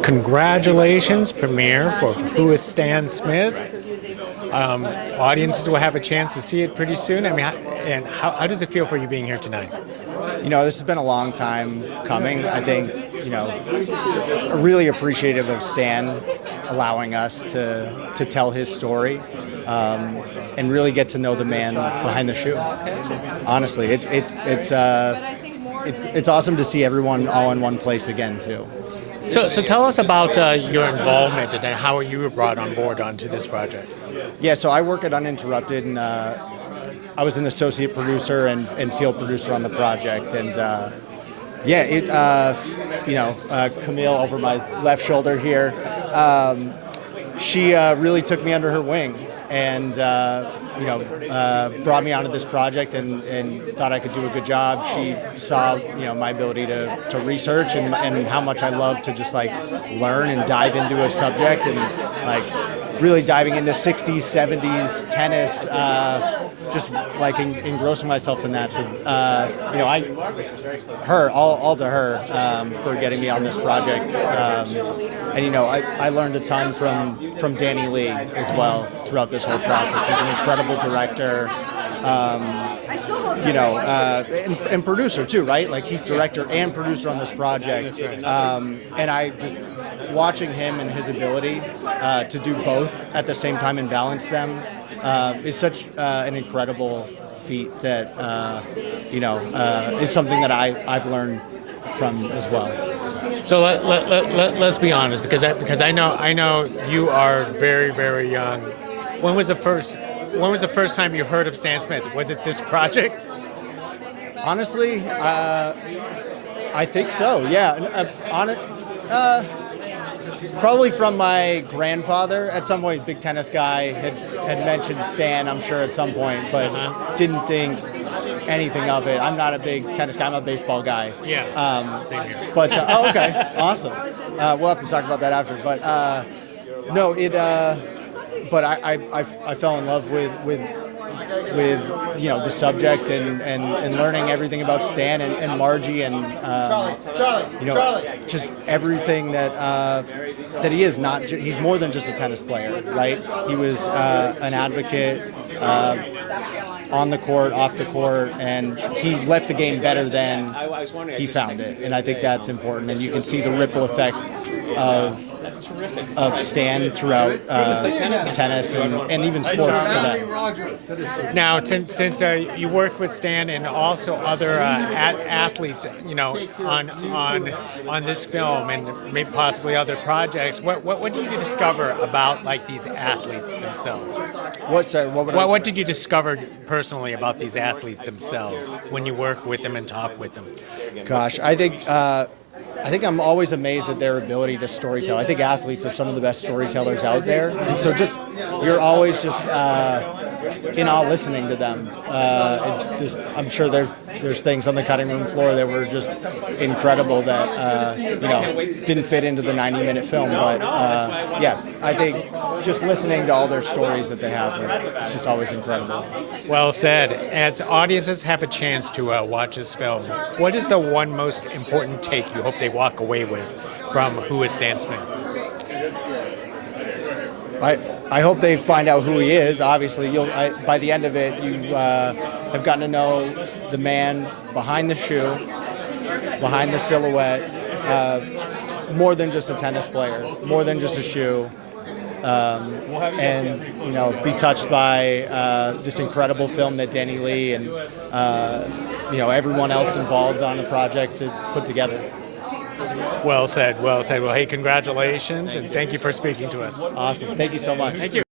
Congratulations, premiere for Who is Stan Smith. Audiences will have a chance to see it pretty soon. And how does it feel for you being here tonight? This has been a long time coming. I think, really appreciative of Stan allowing us to tell his story and really get to know the man behind the shoe. Honestly, it's awesome to see everyone all in one place again too. So tell us about your involvement and how you were brought on board onto this project. Yeah, so I work at Uninterrupted, and I was an associate producer and field producer on the project. And Camille over my left shoulder here, she really took me under her wing and brought me onto this project and thought I could do a good job. She saw my ability to research and how much I love to just learn and dive into a subject and really diving into 60s, 70s tennis, just engrossing myself in that. So all to her for getting me on this project. I learned a ton from Danny Lee as well throughout this whole process. He's an incredible director, and producer too, right? He's director and producer on this project. And I just watching him and his ability to do both at the same time and balance them is such an incredible feat that is something that I've learned from as well. So let's be honest, because I know you are very, very young. When was the first time you heard of Stan Smith? Was it this project? Honestly, I think so. Yeah, probably from my grandfather at some point. Big tennis guy had mentioned Stan, I'm sure at some point, but didn't think anything of it. I'm not a big tennis guy. I'm a baseball guy. Yeah. Same here. But okay, awesome. We'll have to talk about that after. But no, it. But I fell in love with the subject and learning everything about Stan and Margie and just everything that he is. He's more than just a tennis player, right? He was an advocate on the court, off the court, and he left the game better than he found it. And I think that's important. And you can see the ripple effect of Stan throughout tennis and even sports today. Now, since you worked with Stan and also other athletes, on this film and maybe possibly other projects, what did you discover about these athletes themselves? What did you discover personally about these athletes themselves when you work with them and talk with them? Gosh, I think I'm always amazed at their ability to storytell. I think athletes are some of the best storytellers out there, and so you're always just in awe listening to them. I'm sure there's things on the cutting room floor that were just incredible that didn't fit into the 90-minute film. But I think just listening to all their stories that they have, it's just always incredible. Well said. As audiences have a chance to watch this film, what is the one most important take you hope they walk away with from Who is Stan Smith? I hope they find out who he is. Obviously, by the end of it, you have gotten to know the man behind the shoe, behind the silhouette, more than just a tennis player, more than just a shoe, and be touched by this incredible film that Danny Lee and everyone else involved on the project to put together. Well said. Well, hey, congratulations, and thank you for speaking to us. Awesome. Thank you so much. Thank you.